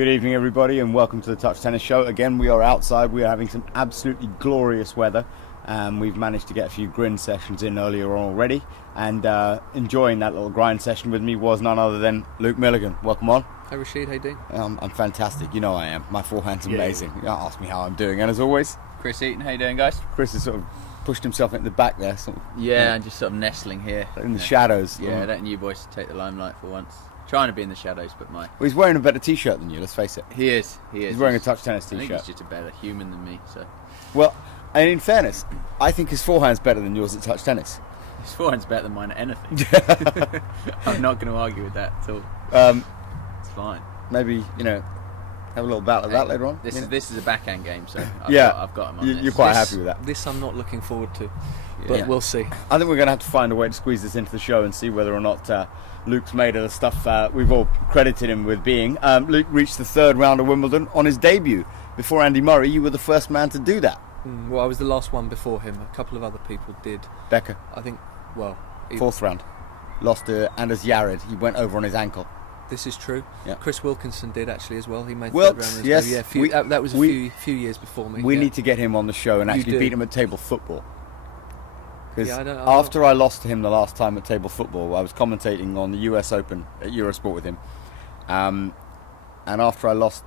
Good evening, everybody, and welcome to the Touch Tennis Show. Again, we are outside. We are having some absolutely glorious weather. We've managed to get a few grind sessions in earlier on already, and enjoying that little grind session with me was none other than Luke Milligan. Welcome on. Hi Rashid, how you doing? I'm fantastic. You know I am. My forehand's amazing. You can't ask me how I'm doing. And as always, Chris Eaton, how you doing, guys? Chris has sort of pushed himself into the back there. I'm just sort of nestling here. In the shadows. Yeah, letting you boys take the limelight for once. Trying to be in the shadows, but Well, he's wearing a better t-shirt than you, let's face it. He is. He's wearing a touch tennis I t-shirt. think he's just a better human than me, so... Well, and in fairness, I think his forehand's better than yours at touch tennis. His forehand's better than mine at anything. I'm not going to argue with that at all. It's fine. Maybe, have a little battle of that later on. This is a backhand game, so I've got him on this. You're quite happy with that. This I'm not looking forward to, but we'll see. I think we're going to have to find a way to squeeze this into the show and see whether or not Luke's made of the stuff we've all credited him with being. Luke reached the third round of Wimbledon on his debut. Before Andy Murray, you were the first man to do that. Well, I was the last one before him. A couple of other people did. Becker. I think, fourth round. Lost to Anders Yared. He went over on his ankle. This is true. Yeah. Chris Wilkinson did actually as well. He made Wilkes, third round. yes. That was a few years before me. We need to get him on the show and actually beat him at table football. Because after I lost to him the last time at table football, I was commentating on the US Open at Eurosport with him. And after I lost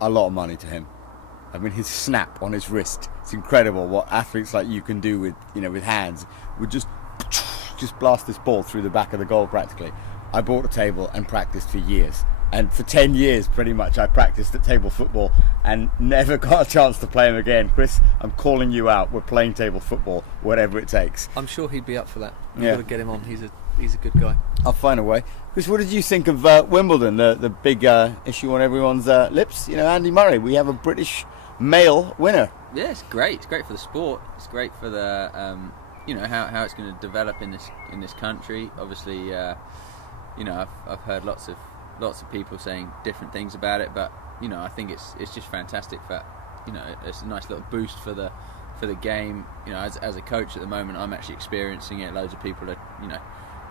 a lot of money to him, I mean, his snap on his wrist, it's incredible what athletes like you can do with hands. Would just blast this ball through the back of the goal practically. I bought a table and practiced for years. And for 10 years, pretty much, I practiced at table football and never got a chance to play him again. Chris, I'm calling you out. We're playing table football, whatever it takes. I'm sure he'd be up for that. We've got to get him on. He's a good guy. I'll find a way. Chris, what did you think of Wimbledon, the big issue on everyone's lips? Andy Murray, we have a British male winner. Yeah, it's great. It's great for the sport. It's great for the, how it's going to develop in this country. Obviously, I've heard lots of people saying different things about it, but I think it's just fantastic for it's a nice little boost for the game. As a coach at the moment, I'm actually experiencing it. Loads of people are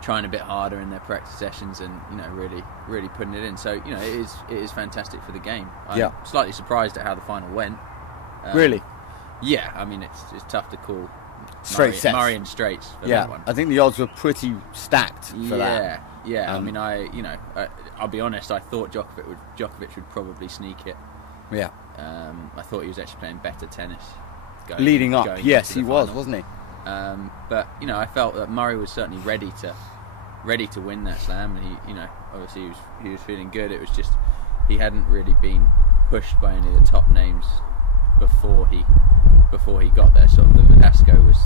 trying a bit harder in their practice sessions and really putting it in. So it is fantastic for the game. I'm slightly surprised at how the final went. Really? Yeah, I mean it's tough to call Murray and straights for that one. I think the odds were pretty stacked for that. Yeah, I mean, I'll be honest. I thought Djokovic would probably sneak it. Yeah. I thought he was actually playing better tennis. Leading up, yes, he was, wasn't he? But I felt that Murray was certainly ready to win that slam, and he, obviously he was feeling good. It was just he hadn't really been pushed by any of the top names before he got there. Sort of the Verdasco was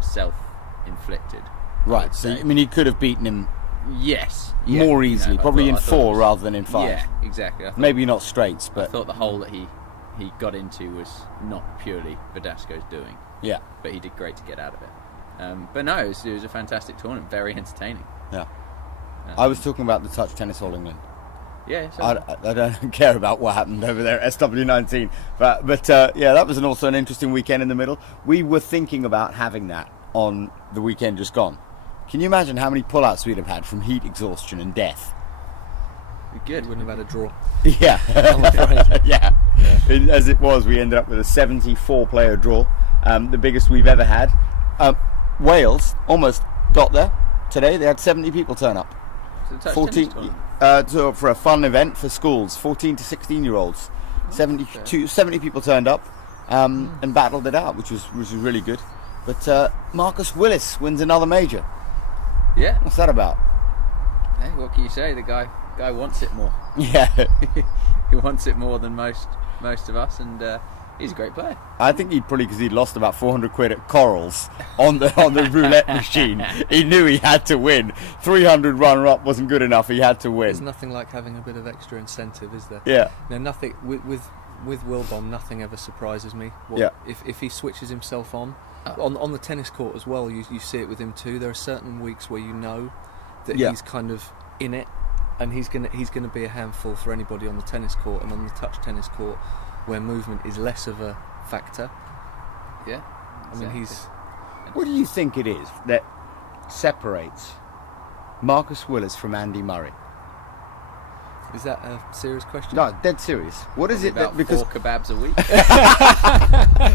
self-inflicted. Right. So he could have beaten him. Yes, more easily, probably in 4 rather than in 5. Yeah, exactly. Maybe not straights, but I thought the hole that he got into was not purely Verdasco's doing. Yeah, but he did great to get out of it. But no, it was a fantastic tournament, very entertaining. Yeah, I was talking about the touch tennis All England. Yeah, I don't care about what happened over there at SW19, but that was also an interesting weekend in the middle. We were thinking about having that on the weekend just gone. Can you imagine how many pullouts we'd have had from heat exhaustion and death? Good. We wouldn't have had a draw. Yeah. I'm afraid. Yeah. As it was, we ended up with a 74-player draw, the biggest we've ever had. Wales almost got there today. They had 70 people turn up. 14 for a fun event for schools, 14 to 16-year-olds. 70 people turned up and battled it out, which was really good. But Marcus Willis wins another major. Yeah. What's that about? Hey, what can you say? The guy wants it more. Yeah. He wants it more than most of us, and he's a great player. I think because he'd lost about 400 quid at Corals on the roulette machine. He knew he had to win. 300 runner-up wasn't good enough. He had to win. There's nothing like having a bit of extra incentive, is there? Yeah. Nothing with Wilbon. Nothing ever surprises me. If he switches himself on the tennis court as well, you see it with him too. There are certain weeks where that he's kind of in it, and he's gonna be a handful for anybody on the tennis court and on the touch tennis court, where movement is less of a factor. Yeah, I mean What do you think it is that separates Marcus Willis from Andy Murray? Is that a serious question? No, dead serious. What is it that, because 4 kebabs a week?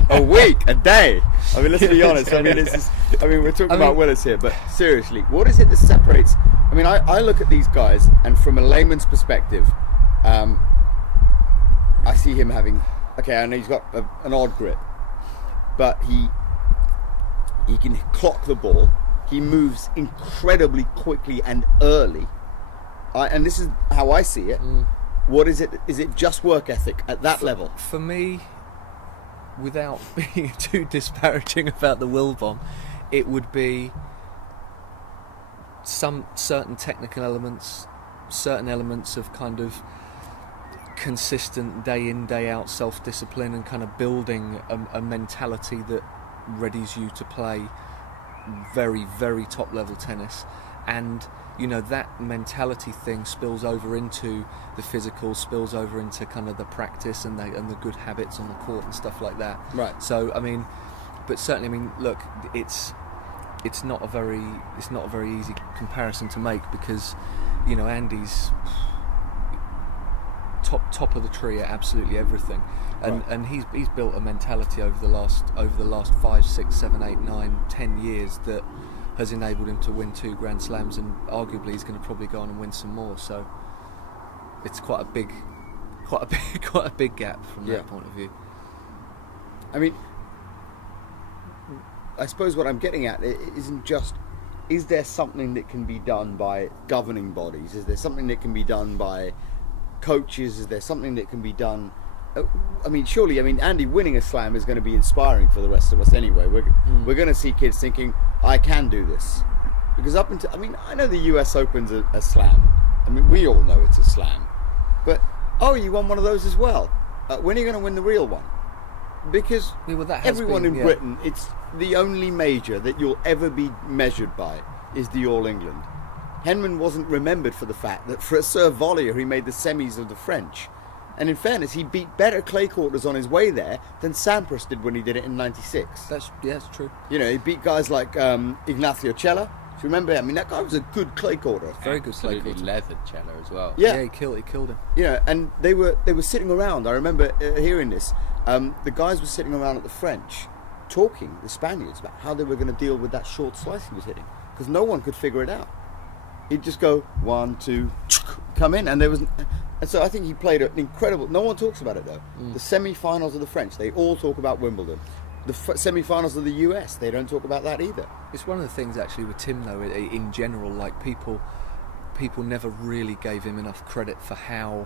a week, a day. I mean, let's be honest. I mean, we're talking about Willis here, but seriously, what is it that separates? I mean, I look at these guys, and from a layman's perspective, I see him having. Okay, I know he's got an odd grip, but he can clock the ball. He moves incredibly quickly and early. And this is how I see it. What is it? Is it just work ethic at that level? For me, without being too disparaging about the Wilbon, it would be some certain technical elements, certain elements of kind of consistent day in, day out self-discipline, and kind of building a mentality that readies you to play very, very top level tennis. And that mentality thing spills over into the physical, spills over into kind of the practice and the good habits on the court and stuff like that. Right. So but certainly, look, it's not a very easy comparison to make, because Andy's top of the tree at absolutely everything, and he's built a mentality over the last 5, 6, 7, 8, 9, 10 years that has enabled him to win 2 Grand Slams, and arguably he's going to probably go on and win some more. So it's quite a big gap from that point of view. I mean, I suppose what I'm getting at isn't just, is there something that can be done by governing bodies? Is there something that can be done by coaches? Is there something that can be done? I mean, surely, Andy winning a slam is going to be inspiring for the rest of us anyway. We're going to see kids thinking, I can do this. Because up until, I know the US Open's a slam. We all know it's a slam. But, you won one of those as well. When are you going to win the real one? Because everyone in Britain, it's the only major that you'll ever be measured by is the All England. Henman wasn't remembered for the fact that for a serve volleyer he made the semis of the French. And in fairness, he beat better clay courters on his way there than Sampras did when he did it in '96. That's true. He beat guys like Ignacio Cella. Do you remember? That guy was a good clay courter. Very good clay courter. Leathered Cella as well. Yeah, he killed him. And they were sitting around. I remember hearing this. The guys were sitting around at the French, talking, the Spaniards, about how they were going to deal with that short slice he was hitting, because no one could figure it out. He'd just go 1, 2, come in, and there was. And so I think he played an incredible. No one talks about it though. The semi-finals of the French, they all talk about Wimbledon. The semi-finals of the US, they don't talk about that either. It's one of the things actually with Tim though. In general, like people never really gave him enough credit for how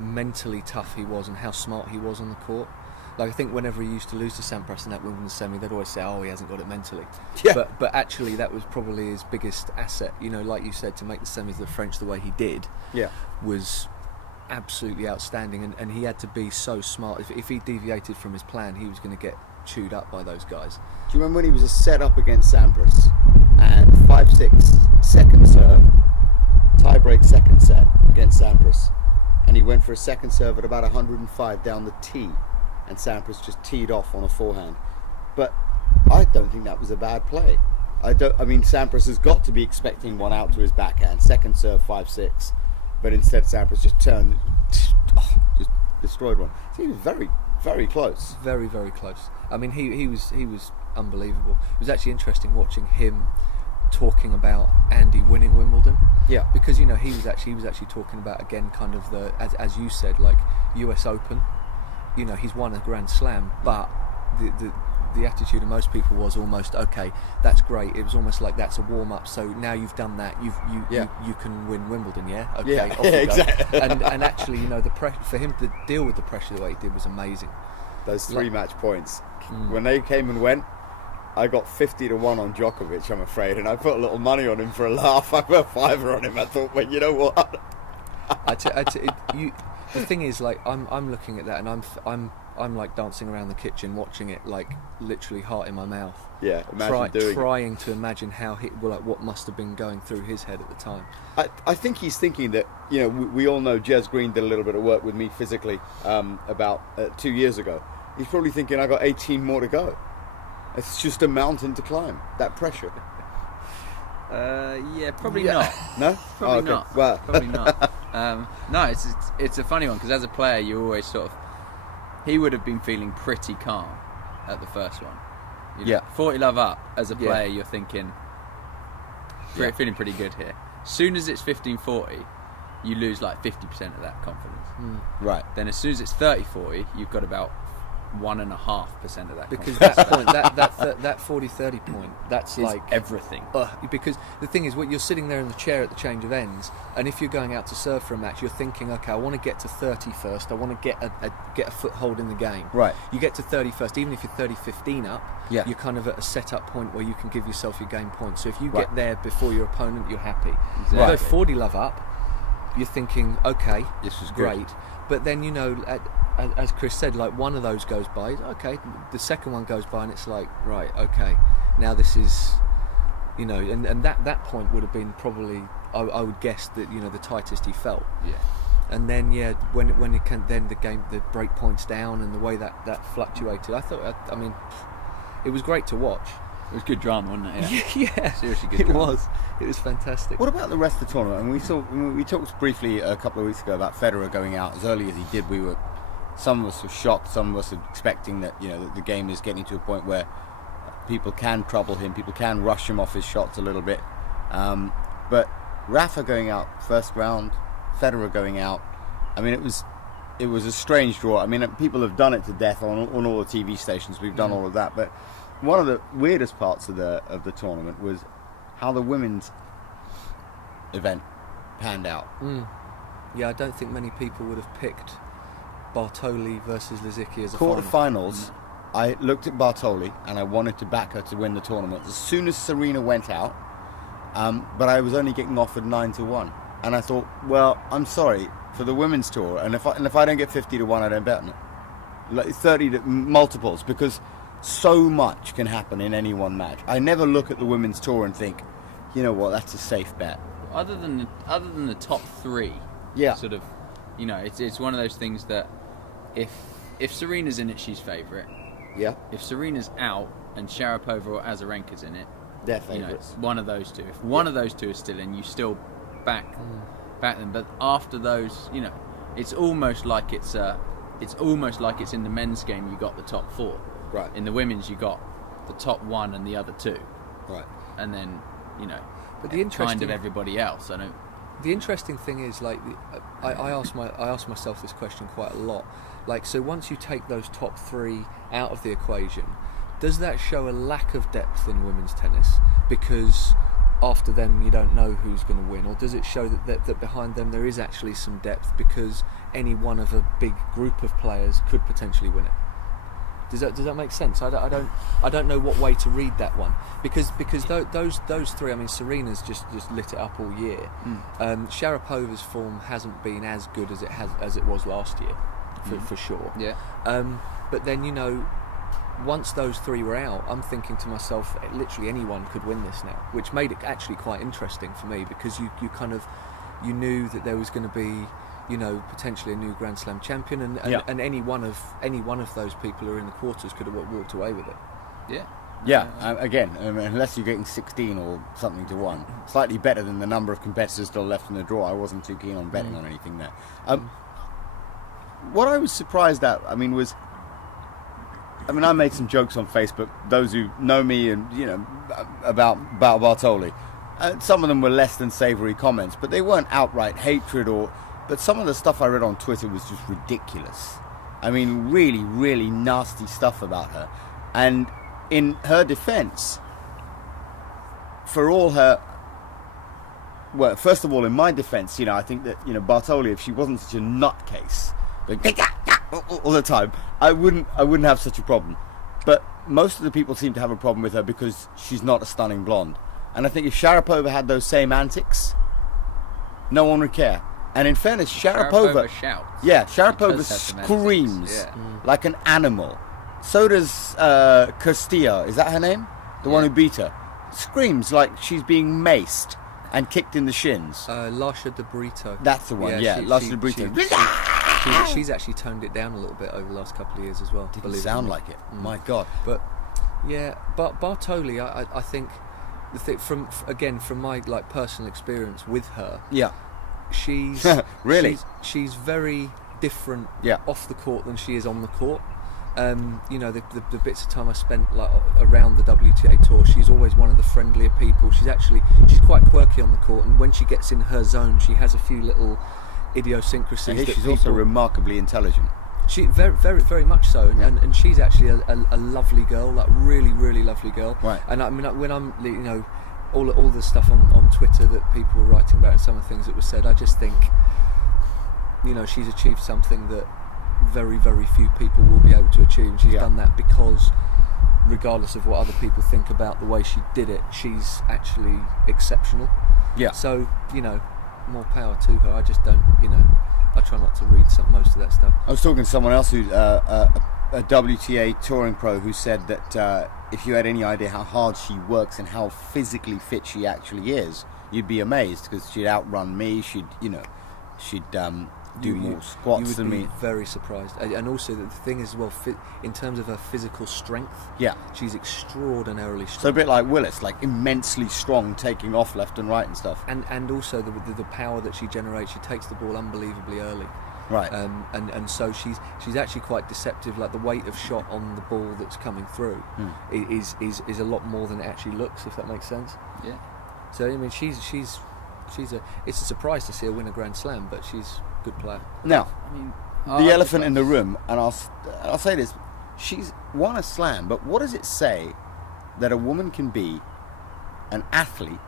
mentally tough he was and how smart he was on the court. Like, I think whenever he used to lose to Sampras in that Wimbledon semi, they'd always say, he hasn't got it mentally. Yeah. But actually, that was probably his biggest asset. Like you said, to make the semis of the French the way he did, was absolutely outstanding. And he had to be so smart. If he deviated from his plan, he was going to get chewed up by those guys. Do you remember when he was set up against Sampras and 5-6 second serve, tie-break second set against Sampras, and he went for a second serve at about 105 down the tee, and Sampras just teed off on a forehand. But I don't think that was a bad play. Sampras has got to be expecting one out to his backhand, second serve 5-6, but instead Sampras just turned, just destroyed one. So he was very, very close. Very, very close. He was unbelievable. It was actually interesting watching him talking about Andy winning Wimbledon. Yeah. Because he was actually talking about, again, kind of the as you said, like US Open. He's won a Grand Slam, but the attitude of most people was almost, okay, that's great. It was almost like that's a warm up. So now you've done that, you can win Wimbledon, yeah. Okay, yeah, off you exactly. go. And actually, the pressure for him to deal with the pressure the way he did was amazing. Those 3 match points, when they came and went, I got 50-1 on Djokovic, I'm afraid, and I put a little money on him for a laugh. I put a $5 on him. I thought, well, you know what? The thing is, like, I'm looking at that, and I'm like dancing around the kitchen watching it, like literally heart in my mouth. Yeah, trying to imagine how what must have been going through his head at the time. I think he's thinking that, we all know Jez Green did a little bit of work with me physically about 2 years ago. He's probably thinking, I got 18 more to go. It's just a mountain to climb, that pressure. Probably not. No? Probably okay. not. Well. Probably not. No, it's a funny one because as a player, you always sort of. He would have been feeling pretty calm at the first one. 40 love up as a player, you're thinking feeling pretty good here. Soon as it's 15-40, you lose like 50% of that confidence. Right. Then as soon as it's 30-40, you've got about 1.5% of that. Because that point, that 40-30 point, that's like everything. Because the thing is, you're sitting there in the chair at the change of ends, and if you're going out to serve for a match, you're thinking, okay, I want to get to 30 first. I want to get a foothold in the game. Right. You get to 30 first, even if you're 30-15 up. Yeah. You're kind of at a set-up point where you can give yourself your game points. So if you get there before your opponent, you're happy. Exactly. You go 40 love up, you're thinking, okay, this is great. Good. But then, as Chris said, like one of those goes by, okay, the second one goes by and it's like, right, okay, now this is, and that point would have been probably, I would guess that, the tightest he felt. Yeah. And then, when it can, then the break points down and the way that fluctuated, I mean, it was great to watch. It was good drama, wasn't it? Yeah. Seriously good drama. It was fantastic. What about the rest of the tournament? And we talked briefly a couple of weeks ago about Federer going out as early as he did. Some of us were shocked, some of us were expecting that, that the game is getting to a point where people can trouble him, people can rush him off his shots a little bit. But Rafa going out first round, Federer going out, I mean, it was a strange draw. I mean, people have done it to death on all the TV stations. We've done all of that, but one of the weirdest parts of the tournament was how the women's event panned out. Yeah, I don't think many people would have picked Bartoli versus Lisicki as a quarterfinals. I looked at Bartoli and I wanted to back her to win the tournament as soon as Serena went out, but I was only getting offered 9-1, and I thought, well, I'm sorry for the women's tour, and if I don't get 50-1, I don't bet on it. Like 30 multiples, because so much can happen in any one match. I never look at the women's tour and think, you know what, that's a safe bet. Other than the top three, sort of, it's one of those things that if Serena's in it, she's favourite. Yeah. If Serena's out and Sharapova or Azarenka's in it, they're favourites. One of those two. If one of those two is still in, you still back them. But after those, it's almost like it's in the men's game. You got the top four. Right. In the women's, you got the top one and the other two. Right. And then, but the kind of everybody else. The interesting thing is, like, I ask myself this question quite a lot. Like, so once you take those top three out of the equation, does that show a lack of depth in women's tennis because after them you don't know who's going to win, or does it show that behind them there is actually some depth because any one of a big group of players could potentially win it? Does that make sense? I don't know what way to read that one, because those three. I mean, Serena's just lit it up all year. Sharapova's form hasn't been as good as it was last year, for sure. Yeah. But then once those three were out, I'm thinking to myself, literally anyone could win this now, which made it actually quite interesting for me, because you knew that there was going to be, potentially a new Grand Slam champion, and any one of those people who are in the quarters could have walked away with it. Yeah. Yeah. Again, unless you're getting 16 or something to 1, slightly better than the number of competitors still left in the draw. I wasn't too keen on betting on anything there. What I was surprised at, I made some jokes on Facebook. Those who know me and about Bartoli, some of them were less than savoury comments, but they weren't outright hatred But some of the stuff I read on Twitter was just ridiculous. I mean, really, really nasty stuff about her. And in her defence, for all her... Well, first of all, in my defence, I think that, Bartoli, if she wasn't such a nutcase, all the time, I wouldn't have such a problem. But most of the people seem to have a problem with her because she's not a stunning blonde. And I think if Sharapova had those same antics, no one would care. And in fairness, Sharapova shouts. Yeah, Sharapova screams like an animal. So does Castillo. Is that her name? The one who beat her. Screams like she's being maced and kicked in the shins. Lasha de Brito. That's the one. Lasha de Brito. She's actually toned it down a little bit over the last couple of years as well. Didn't sound like it. My God. But Bartoli, I think from my personal experience with her. Yeah. she's really she's very different off the court than she is on the court. You know, the bits of time I spent like around the WTA tour, she's always one of the friendlier people. She's quite quirky on the court, and when she gets in her zone, she has a few little idiosyncrasies. And she's also remarkably intelligent. She very, very, very much so, and she's actually a lovely girl, like really, really lovely girl. Right. And I mean, when I'm, you know, all the stuff on Twitter that people were writing about and some of the things that were said, I just think, you know, she's achieved something that very, very few people will be able to achieve. And she's done that because, regardless of what other people think about the way she did it, she's actually exceptional. Yeah. So, you know, more power to her. I just don't, you know, I try not to read most of that stuff. I was talking to someone else who's a WTA touring pro who said that if you had any idea how hard she works and how physically fit she actually is, you'd be amazed, because she'd outrun me. She'd do more squats than me. You would be very surprised. And also the thing is, well, in terms of her physical strength, she's extraordinarily strong. So a bit like Willis, like immensely strong, taking off left and right and stuff. And also the power that she generates. She takes the ball unbelievably early. Right. And so she's actually quite deceptive. Like the weight of shot on the ball that's coming through is a lot more than it actually looks, if that makes sense. Yeah. So I mean, it's a surprise to see her win a Grand Slam, but she's a good player. Now, I mean, the elephant in the room, and I'll say this: she's won a slam, but what does it say that a woman can be, an athlete,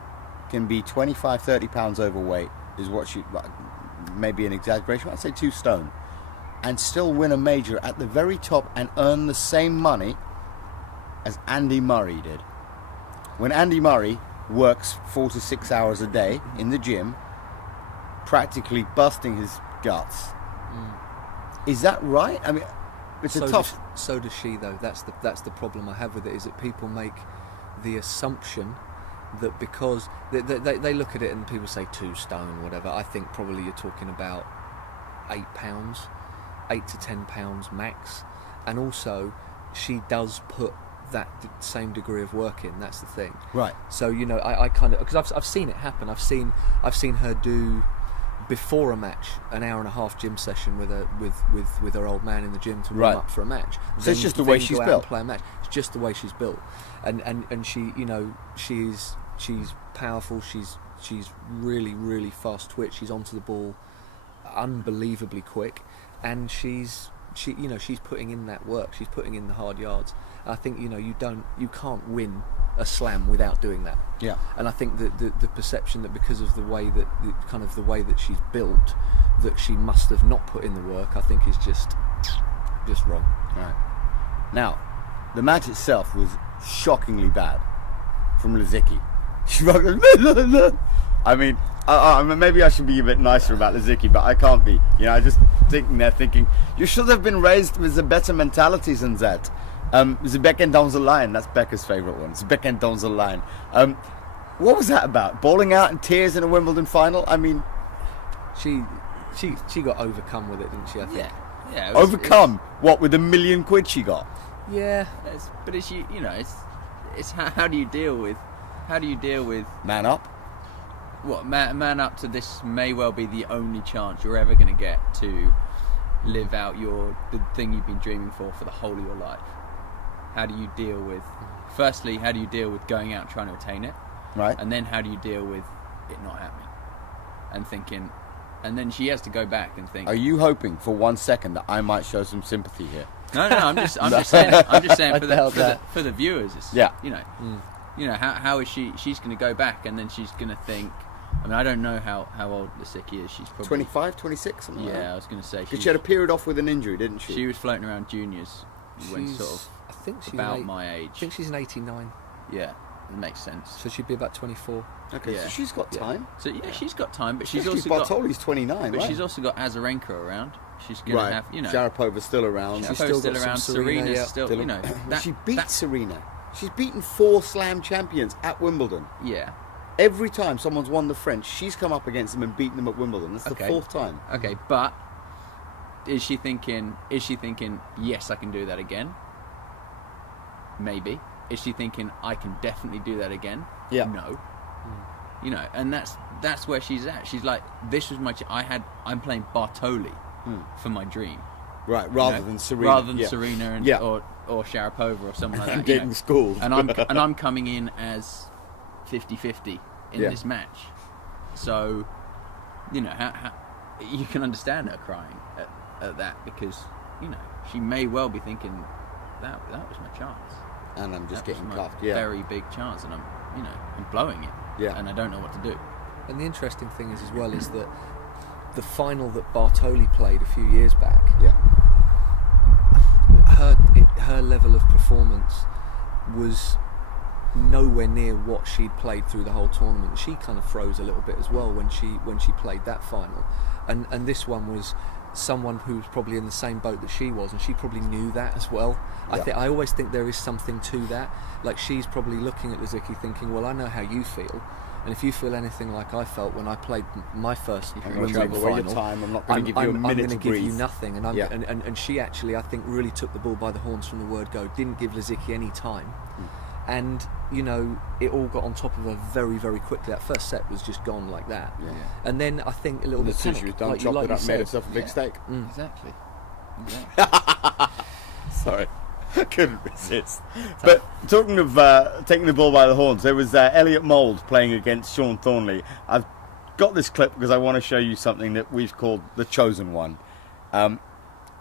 can be 25, 30 pounds overweight, is what she, maybe an exaggeration, I'd say 2 stone, and still win a major at the very top and earn the same money as Andy Murray did. When Andy Murray works 4 to 6 hours a day in the gym, practically busting his guts. Is that right? I mean, it's a tough. So does she, though. That's the problem I have with it, is that people make the assumption that because they look at it and people say 2 stone, whatever. I think probably you're talking about 8 pounds, 8 to 10 pounds max, and also she does put that same degree of work in. That's the thing. Right. So, you know, I kind of, because I've seen it happen. I've seen her do, before a match, an hour and a half gym session with her old man in the gym to warm up for a match. So it's just the way she's built. Play a match. It's just the way she's built, and she, you know, she's powerful. She's really, really fast twitch. She's onto the ball unbelievably quick, and she's putting in that work. She's putting in the hard yards. I think, you know, you can't win a slam without doing that. Yeah. And I think that the perception that because of the way that she's built, that she must have not put in the work, I think is just wrong. Right. Now, the match itself was shockingly bad from Lizicki. I mean, maybe I should be a bit nicer about Lizicki, but I can't be. You know, I just thinking you should have been raised with a better mentality than that. The back end down the line. That's Becca's favourite one. It's back end down the line. What was that about? Bawling out in tears in a Wimbledon final? I mean, she got overcome with it, didn't she? I think. Yeah. Overcome? What, with £1 million she got? Yeah. But it's, you know, it's how do you deal with man up? What, man up to this may well be the only chance you're ever going to get to live out the thing you've been dreaming for the whole of your life. How do you deal with, firstly, how do you deal with going out and trying to attain it? Right. And then how do you deal with it not happening? And thinking, and then she has to go back and think. Are you hoping for 1 second that I might show some sympathy here? No, I'm just saying for the viewers. It's, you know, how is she's going to go back and then she's going to think. I mean, I don't know how old Lizicki is. She's probably 25, 26, something like that. Yeah, I was going to say. Because she had a period off with an injury, didn't she? She was floating around juniors when sort of, I think she's about my age. I think she's an 89. Yeah, it makes sense. So she'd be about 24. Okay, so she's got time. So she's got time, but she's also got. Bartoli's 29, but right? she's also got Azarenka around. She's going to have, you know. Sharapova's still around. She's still around. Serena's still, you know. She beat Serena. She's beaten 4 Slam champions at Wimbledon. Yeah. Every time someone's won the French, she's come up against them and beaten them at Wimbledon. That's the 4th time. Okay, but is she thinking, yes, I can do that again? Maybe. Is she thinking, I can definitely do that again? Yeah. No. You know, and that's where she's at. She's like, this was I'm playing Bartoli for my dream. Right, rather than Serena. Rather than Serena and or Sharapova or something like that. Getting schooled. And I'm coming in as 50-50 in this match. So, you know, how you can understand her crying at that, because, you know, she may well be thinking that was my chance. And I'm just getting cuffed. Very big chance, and I'm blowing it. Yeah. And I don't know what to do. And the interesting thing is, as well, is that the final that Bartoli played a few years back, her level of performance was nowhere near what she'd played through the whole tournament. She kind of froze a little bit as well when she played that final, and this one was someone who was probably in the same boat that she was, and she probably knew that as well. I always think there is something to that. Like, she's probably looking at Lisicki thinking, well, I know how you feel, and if you feel anything like I felt when I played my first women's final, I'm not going to give you a minute to breathe. I'm going to give you nothing. And she actually, I think, really took the bull by the horns from the word go. Didn't give Lisicki any time. And, you know, it all got on top of her very, very quickly. That first set was just gone like that. Yeah. And then I think a little bit panic. She was done, chopped it up, made herself a big steak. Exactly. Sorry. I couldn't resist. But talking of taking the bull by the horns, there was Elliot Mould playing against Sean Thornley. I've got this clip because I want to show you something that we've called the chosen one.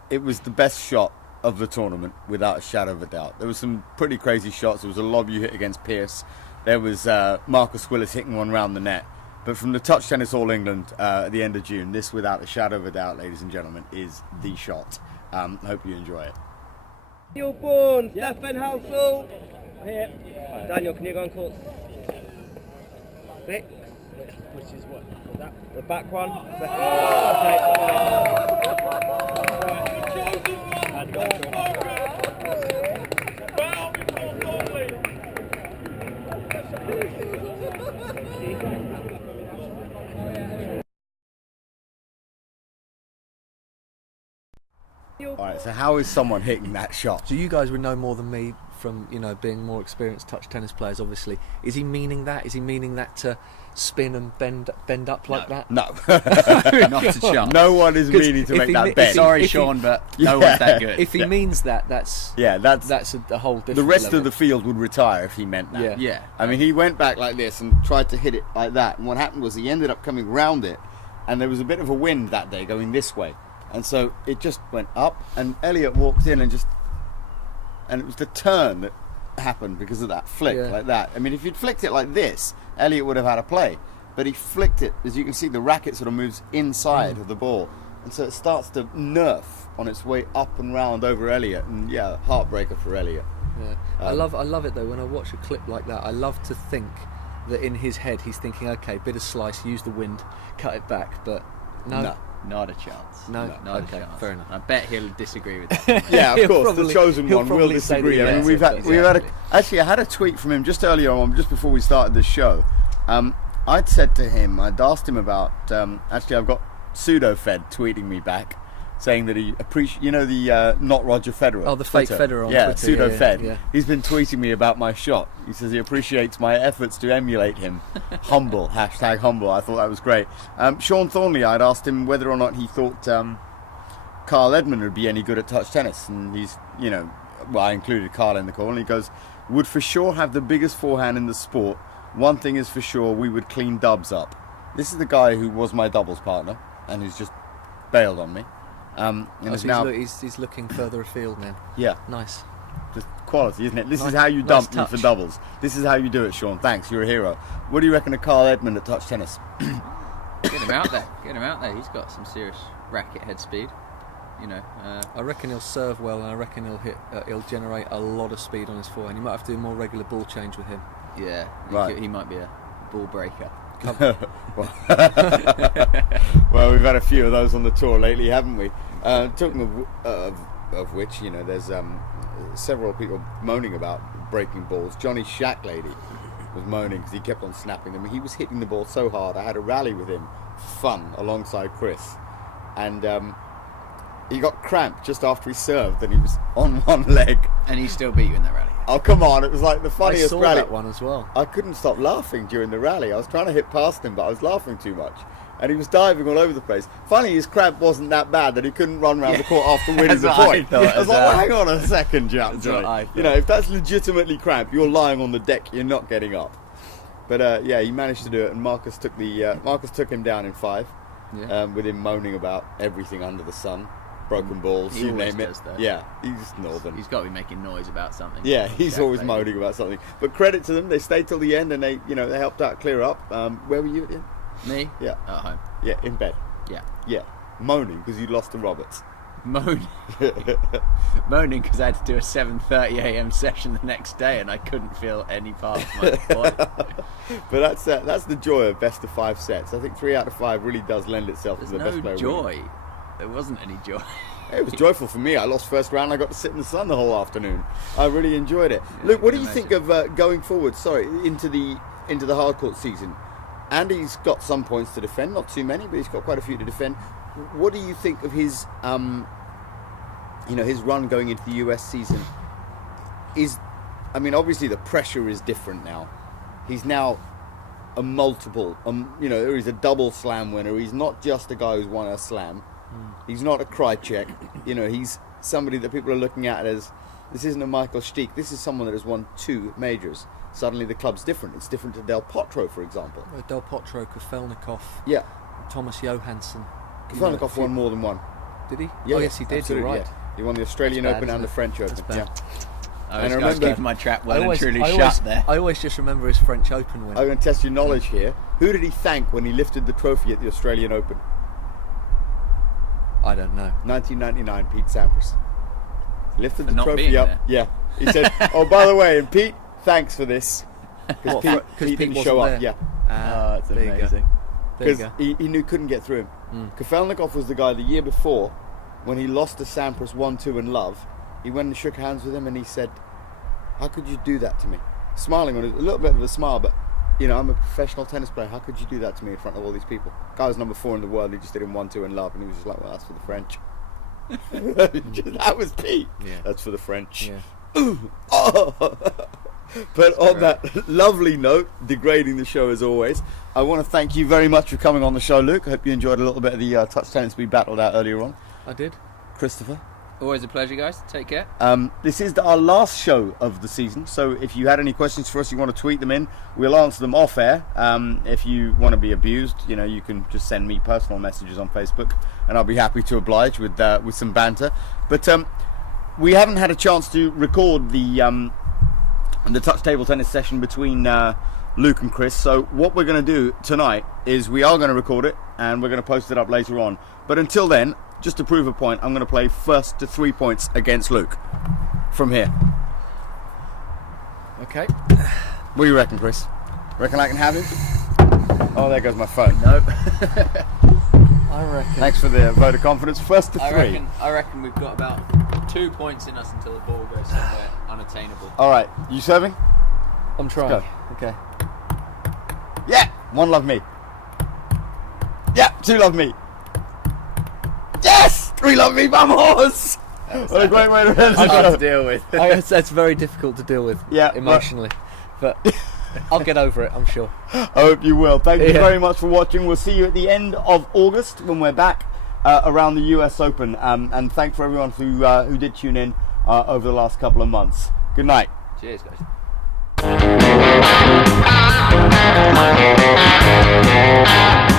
It was the best shot of the tournament, without a shadow of a doubt. There was some pretty crazy shots. There was a lob you hit against Pearce. There was Marcus Willis hitting one round the net. But from the Touch Tennis All England at the end of June, this, without a shadow of a doubt, ladies and gentlemen, is the shot. I hope you enjoy it. Daniel Bourne, Stefan Housel. Here. Daniel, can you go on court? Which is what? The back one. Alright, so how is someone hitting that shot? So you guys would know more than me from, you know, being more experienced touch tennis players, obviously. Is he meaning that? Is he meaning that to spin and bend up like that? No. Not a chance. No one is meaning to make that bend. Sorry, Sean, but no one's that good. If he means that, that's a whole different The rest level. of the field would retire if he meant that. Yeah. I mean, he went back like this and tried to hit it like that, and what happened was he ended up coming round it, and there was a bit of a wind that day going this way. And so it just went up, and Elliot walked in and it was the turn that happened because of that flick, like that. I mean, if he'd flicked it like this, Elliot would have had a play. But he flicked it, as you can see, the racket sort of moves inside of the ball. And so it starts to nerf on its way up and round over Elliot. And heartbreaker for Elliot. Yeah. I love it though, when I watch a clip like that. I love to think that in his head he's thinking, okay, bit of slice, use the wind, cut it back, but no. Not a chance. No, not okay, a chance. fair enough. I bet he'll disagree with that. Yeah, of course, the chosen one will probably say disagree. that, I mean, we've had actually, I had a tweet from him just earlier on, just before we started the show. I'd said to him, I'd asked him about. Actually, I've got pseudo-Fed tweeting me back, saying that he appreciates, you know, the not Roger Federer. Oh, the fake Twitter. Federer on yeah, Twitter. Pseudo-Fed. Yeah. He's been tweeting me about my shot. He says he appreciates my efforts to emulate him. Humble, #humble. I thought that was great. Sean Thornley, I'd asked him whether or not he thought Carl Edmund would be any good at touch tennis, and he's, you know, well, I included Carl in the call, and he goes, would for sure have the biggest forehand in the sport. One thing is for sure, we would clean dubs up. This is the guy who was my doubles partner and who's just bailed on me. He's looking further afield now. Yeah. Nice. Just quality, isn't it? This is how you dump me for doubles. This is how you do it, Sean. Thanks, you're a hero. What do you reckon of Carl Edmund at touch tennis? Get him out there. He's got some serious racket head speed. You know, I reckon he'll serve well, and I reckon he'll generate a lot of speed on his forehand. You might have to do more regular ball change with him. Yeah, right. He might be a ball breaker. Well, we've had a few of those on the tour lately, haven't we? Talking of which, you know, there's several people moaning about breaking balls. Johnny Shacklady was moaning because he kept on snapping them. He was hitting the ball so hard. I had a rally with him, fun, alongside Chris, and he got cramped just after he served, and he was on one leg. And he still beat you in that rally. Oh, come on. It was like the funniest I saw rally. that one as well. I couldn't stop laughing during the rally. I was trying to hit past him, but I was laughing too much. And he was diving all over the place. Funny, his cramp wasn't that bad that he couldn't run around the court after winning the point. I was like, well, hang on a second, Johnny. You know, if that's legitimately cramp, you're lying on the deck, you're not getting up. But yeah, he managed to do it, and Marcus took him down in 5, with him moaning about everything under the sun. Broken balls, you name it. Yeah, he's northern. He's got to be making noise about something. Yeah, he's always moaning about something. But credit to them, they stayed till the end, and they helped out clear up. Where were you at the end? Me? Yeah. At home. Yeah, in bed. Yeah. Yeah, moaning because you lost to Roberts. Moaning because I had to do a 7:30 a.m. session the next day, and I couldn't feel any part of my body. But that's the joy of best of 5 sets. I think 3 out of 5 really does lend itself to the best player. Joy. There wasn't any joy. It was joyful for me. I lost first round. I got to sit in the sun the whole afternoon. I really enjoyed it. Yeah, Luke, what do you think of going forward? Into the hard court season. Andy's got some points to defend, not too many, but he's got quite a few to defend. What do you think of his, his run going into the US season? Obviously the pressure is different now. He's now a multiple, he's a double slam winner. He's not just a guy who's won a slam. He's not a Krajicek. He's somebody that people are looking at as, this isn't a Michael Stich. This is someone that has won 2 majors. Suddenly the club's different. It's different to Del Potro, for example. Del Potro, Kafelnikov, yeah, Thomas Johansson. Kafelnikov won more than one. Did he? Yeah, oh, yes, he did. Absolutely, you're right. Yeah. He won the Australian Open and the French Open. Yeah. I was keeping my trap well and truly shut there. I always just remember his French Open win. I'm going to test your knowledge here. Who did he thank when he lifted the trophy at the Australian Open? I don't know. 1999, Pete Sampras. Lifted the trophy up. There. Yeah. He said, oh, by the way, and Pete, thanks for this. Because Pete didn't show up. There. Yeah. That's amazing. Because he knew couldn't get through him. Kafelnikov was the guy the year before when he lost to Sampras 1-2 in love. He went and shook hands with him and he said, how could you do that to me? Smiling on it, a little bit of a smile, but I'm a professional tennis player. How could you do that to me in front of all these people? Guy was number 4 in the world. He just did him 1-2 in love, and he was just like, well, that's for the French. That was Pete. Yeah. That's for the French. Yeah. Ooh. Oh. But on that lovely note, degrading the show as always, I want to thank you very much for coming on the show, Luke. I hope you enjoyed a little bit of the touch tennis we battled out earlier on. I did. Christopher? Always a pleasure, guys. Take care. This is our last show of the season, so if you had any questions for us, you want to tweet them in, we'll answer them off air. If you want to be abused, you can just send me personal messages on Facebook, and I'll be happy to oblige with some banter. But we haven't had a chance to record the touch table tennis session between Luke and Chris, so what we're going to do tonight is we are going to record it, and we're going to post it up later on. But until then, just to prove a point, I'm going to play first to 3 points against Luke from here. Okay. What do you reckon, Chris? Reckon I can have him? Oh, there goes my phone. Nope. I reckon. Thanks for the vote of confidence. First to 3. I reckon we've got about 2 points in us until the ball goes somewhere unattainable. All right, you serving? I'm trying. Let's go. Okay. Yeah, 1 love me. Yeah, 2 love me. Yes! 3 love me, vamos! What a great way to end the show. To deal with. That's very difficult to deal with emotionally. But I'll get over it, I'm sure. I hope you will. Thank you very much for watching. We'll see you at the end of August when we're back around the US Open. And thanks for everyone who did tune in over the last couple of months. Good night. Cheers, guys. Thank you.